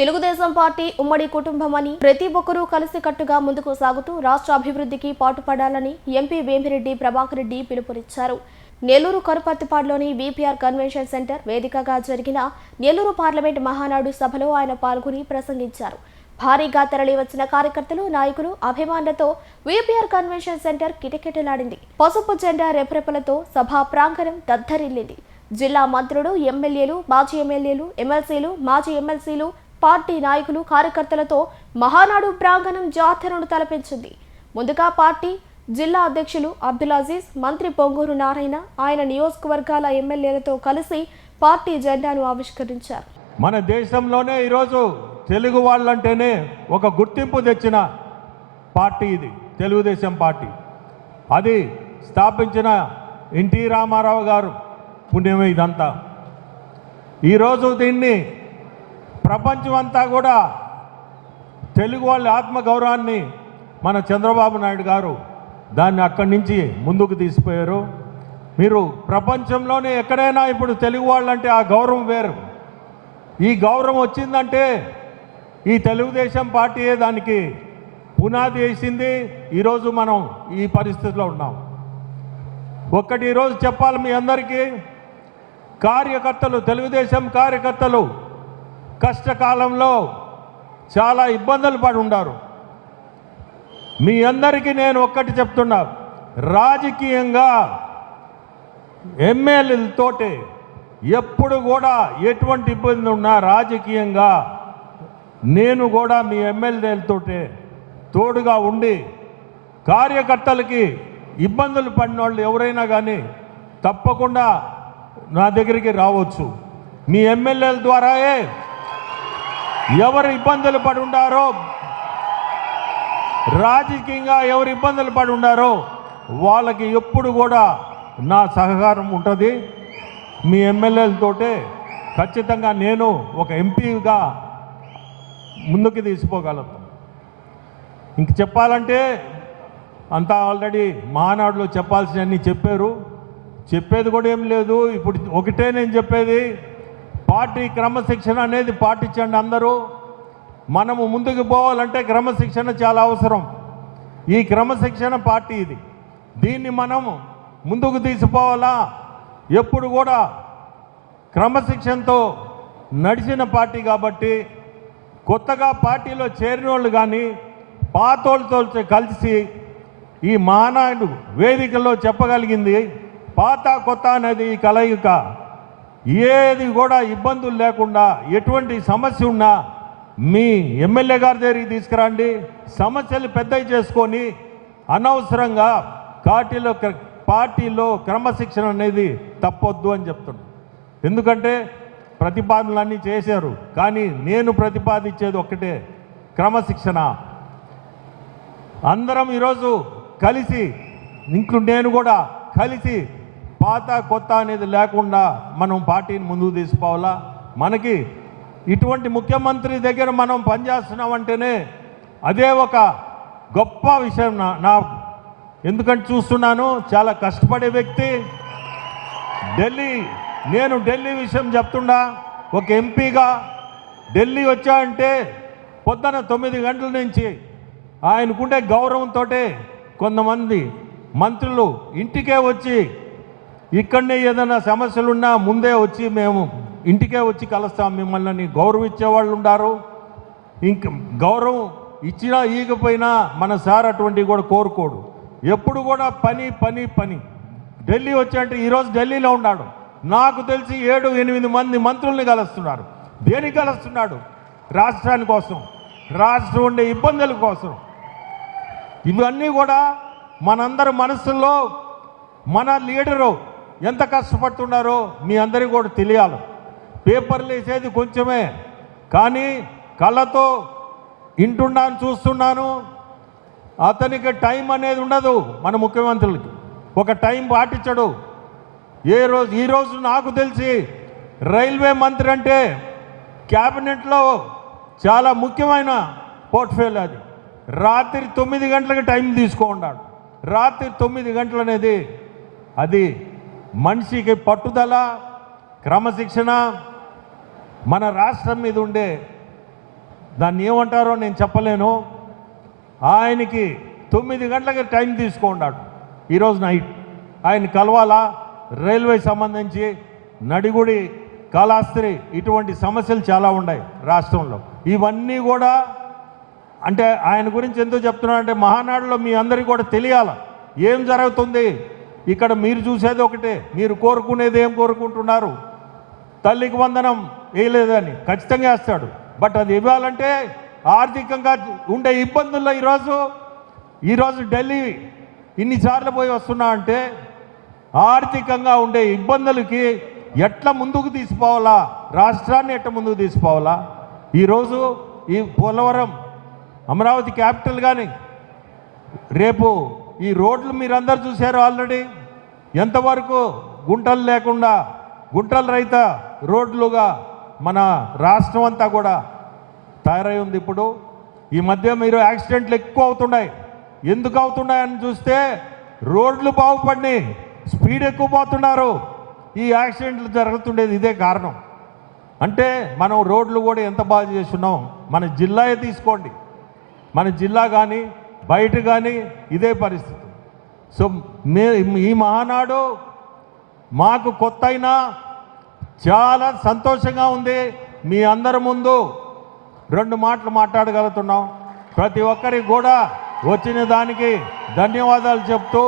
Telugu Desam party ఉమ్మడి కుటుంబం అని ప్రతి ఒక్కరూ కలిసికట్టుగా ముందుకు సాగుతూ రాష్ట్ర అభివృద్ధికి పాటుపడాలని ఎంపీ వేమిరెడ్డి ప్రభాకర్ రెడ్డి పిలుపునిచ్చారు. నెల్లూరు కరుపర్తిపాడులోని బీపీఆర్ కన్వెన్షన్ సెంటర్ వేదికగా జరిగిన నెల్లూరు పార్లమెంట్ మహానాడు సభలో ఆయన పాల్గొని ప్రసంగించారు. భారీగా తరలివచ్చిన కార్యకర్తలు నాయకులు అభిమానులతో వీపీఆర్ కన్వెన్షన్ సెంటర్ కిటకిటలాడింది. పసుపు జెండా రెపరెపలతో సభా ప్రాంగణం దద్దరిల్లింది. జిల్లా మంత్రులు ఎమ్మెల్యేలు మాజీ ఎమ్మెల్యేలు ఎమ్మెల్సీలు మాజీ ఎమ్మెల్సీలు పార్టీ నాయకులు కార్యకర్తలతో మహానాడు ప్రాంగణం జాతరను తలపించింది. ముందుగా పార్టీ జిల్లా అధ్యక్షులు అబ్దుల్ అజీజ్ మంత్రి పొంగూరు నారాయణ ఆయన నియోజకవర్గాల ఎమ్మెల్యేలతో కలిసి పార్టీ జెండాను ఆవిష్కరించారు. మన దేశంలోనే ఈరోజు తెలుగు వాళ్ళంటేనే ఒక గుర్తింపు తెచ్చిన పార్టీ ఇది తెలుగుదేశం పార్టీ. అది స్థాపించిన ఎన్టీ రామారావు గారు పుణ్యమే ఇదంతా. ఈరోజు దీన్ని ప్రపంచం అంతా కూడా తెలుగు వాళ్ళ ఆత్మగౌరవాన్ని మన చంద్రబాబు నాయుడు గారు దాన్ని అక్కడి నుంచి ముందుకు తీసిపోయారు. మీరు ప్రపంచంలోనే ఎక్కడైనా ఇప్పుడు తెలుగు వాళ్ళంటే ఆ గౌరవం వేరు. ఈ గౌరవం వచ్చిందంటే ఈ తెలుగుదేశం పార్టీయే దానికి పునాది వేసింది. ఈరోజు మనం ఈ పరిస్థితిలో ఉన్నాం. ఒక్కటి ఈరోజు చెప్పాలి మీ అందరికీ. కార్యకర్తలు తెలుగుదేశం కార్యకర్తలు కష్టకాలంలో చాలా ఇబ్బందులు పడి ఉండారు. మీ అందరికీ నేను ఒక్కటి చెప్తున్నా రాజకీయంగా ఎమ్మెల్యేలతోటి ఎప్పుడు కూడా ఎటువంటి ఇబ్బంది ఉన్నా రాజకీయంగా నేను కూడా మీ ఎమ్మెల్యేలతోటే తోడుగా ఉండి కార్యకర్తలకి ఇబ్బందులు పడిన వాళ్ళు ఎవరైనా కానీ తప్పకుండా నా దగ్గరికి రావచ్చు. మీ ఎమ్మెల్యేల ద్వారాయే ఎవరు ఇబ్బందులు పడి ఉండారో రాజకీయంగా ఎవరు ఇబ్బందులు పడి ఉండారో వాళ్ళకి ఎప్పుడు కూడా నా సహకారం ఉంటుంది. మీ ఎమ్మెల్యేలతోటే ఖచ్చితంగా నేను ఒక ఎంపీగా ముందుకు తీసిపోగలను ఇంక చెప్పాలంటే అంతా ఆల్రెడీ మహానాడులో చెప్పాల్సినవన్నీ చెప్పారు. చెప్పేది కూడా ఏం లేదు. ఇప్పుడు ఒకటే నేను చెప్పేది. పార్టీ క్రమశిక్షణ అనేది పాటించండి అందరూ. మనము ముందుకు పోవాలంటే క్రమశిక్షణ చాలా అవసరం. ఈ క్రమశిక్షణ పార్టీ ఇది. దీన్ని మనం ముందుకు తీసుకోవాలా ఎప్పుడు కూడా క్రమశిక్షణతో నడిచిన పార్టీ కాబట్టి కొత్తగా పార్టీలో చేరిన వాళ్ళు కానీ పాతోళ్ళతో కలిసి ఈ మహానాయుడు వేదికలో చెప్పగలిగింది పాత కొత్త అనేది ఈ కలయిక. ఏది కూడా ఇబ్బందులు లేకుండా ఎటువంటి సమస్య ఉన్నా మీ ఎమ్మెల్యే గారి దగ్గరికి తీసుకురండి. సమస్యలు పెద్దవి చేసుకొని అనవసరంగా పార్టీలో పార్టీలో క్రమశిక్షణ అనేది తప్పొద్దు అని చెప్తున్నాను ఎందుకంటే ప్రతిపాదనలన్నీ చేశారు. కానీ నేను ప్రతిపాదించేది ఒక్కటే క్రమశిక్షణ. అందరం ఈరోజు కలిసి ఇంకు నేను కూడా కలిసి పాత కొత్త అనేది లేకుండా మనం పార్టీని ముందుకు తీసుకోవాలా మనకి ఇటువంటి ముఖ్యమంత్రి దగ్గర మనం పనిచేస్తున్నామంటేనే అదే ఒక గొప్ప విషయం నా నా ఎందుకంటే చూస్తున్నాను చాలా కష్టపడే వ్యక్తి. ఢిల్లీ నేను ఢిల్లీ విషయం చెప్తుండా ఒక ఎంపీగా ఢిల్లీ వచ్చా అంటే పొద్దున తొమ్మిది గంటల నుంచి ఆయనకుండే గౌరవంతో కొంతమంది మంత్రులు ఇంటికే వచ్చి ఇక్కడనే ఏదైనా సమస్యలున్నా ముందే వచ్చి మేము ఇంటికే వచ్చి కలుస్తాం. మిమ్మల్ని గౌరవించే వాళ్ళు ఉండారు. ఇంక గౌరవం ఇచ్చినా ఈగపోయినా మన సార్ అటువంటివి కూడా కోరుకోడు. ఎప్పుడు కూడా పని పని పని. ఢిల్లీ వచ్చాయంటే ఈరోజు ఢిల్లీలో ఉన్నాడు. నాకు తెలిసి ఏడు ఎనిమిది మంది మంత్రుల్ని కలుస్తున్నారు దేనికి కలుస్తున్నాడు? రాష్ట్రాని కోసం. రాష్ట్రం ఉండే ఇబ్బందుల కోసం. ఇవన్నీ కూడా మనందరి మనసుల్లో మన లీడరు ఎంత కష్టపడుతున్నారో మీ అందరికీ కూడా తెలియాలి. పేపర్లు వేసేది కొంచెమే కానీ కళ్ళతో ఇంటున్నాను చూస్తున్నాను. అతనికి టైం అనేది ఉండదు మన ముఖ్యమంత్రులకి. ఒక టైం పాటించడు. ఏ రోజు ఈరోజు నాకు తెలిసి రైల్వే మంత్రి అంటే క్యాబినెట్లో చాలా ముఖ్యమైన పోర్ట్ఫోలియో అది. రాత్రి తొమ్మిది గంటలకు టైం తీసుకున్నాడు రాత్రి తొమ్మిది గంటలు అనేది అది మనిషికి పట్టుదల క్రమశిక్షణ మన రాష్ట్రం మీద ఉండే. దాన్ని ఏమంటారో నేను చెప్పలేను. ఆయనకి తొమ్మిది గంటలకి టైం తీసుకున్నాడు ఈరోజు నైట్ ఆయన కలవాలా రైల్వే సంబంధించి నడిగుడి కాళాస్త్రి ఇటువంటి సమస్యలు చాలా ఉన్నాయి రాష్ట్రంలో. ఇవన్నీ కూడా అంటే ఆయన గురించి ఎందుకు చెప్తున్నానంటే మహానాడులో మీ అందరికీ కూడా తెలియాల. ఏం జరుగుతుంది? ఇక్కడ మీరు చూసేది ఒకటే. మీరు కోరుకునేది ఏం కోరుకుంటున్నారు? తల్లికి వందనం వేయలేదని ఖచ్చితంగా వేస్తాడు. బట్ అది ఇవ్వాలంటే ఆర్థికంగా ఉండే ఇబ్బందుల్లో ఈరోజు ఈరోజు ఢిల్లీ ఇన్నిసార్లు పోయి వస్తున్నా అంటే ఆర్థికంగా ఉండే ఇబ్బందులకి ఎట్లా ముందుకు తీసుకోవాలా రాష్ట్రాన్ని ఎట్లా ముందుకు తీసుకోవాలా ఈరోజు ఈ పోలవరం అమరావతి క్యాపిటల్ కానీ రేపు ఈ రోడ్లు మీరందరు చూశారు ఆల్రెడీ. ఎంతవరకు గుంటలు లేకుండా గుంటల రైత రోడ్లుగా మన రాష్ట్రం అంతా కూడా తయారై ఉంది ఇప్పుడు. ఈ మధ్య మీరు యాక్సిడెంట్లు ఎక్కువ అవుతున్నాయి. ఎందుకు అవుతున్నాయని చూస్తే రోడ్లు బాగుపడినాయి స్పీడ్ ఎక్కువ పోతున్నారు. ఈ యాక్సిడెంట్లు జరుగుతుండేది ఇదే కారణం. అంటే మనం రోడ్లు కూడా ఎంత బాగా చేస్తున్నాం? మన జిల్లాయే తీసుకోండి. మన జిల్లా కానీ బయట కానీ ఇదే పరిస్థితి. సో మే ఈ మహానాడు మాకు కొత్త అయినా చాలా సంతోషంగా ఉంది. మీ అందరి ముందు రెండు మాటలు మాట్లాడగలుగుతున్నాం. ప్రతి ఒక్కరికి కూడా వచ్చిన దానికి ధన్యవాదాలు చెప్తూ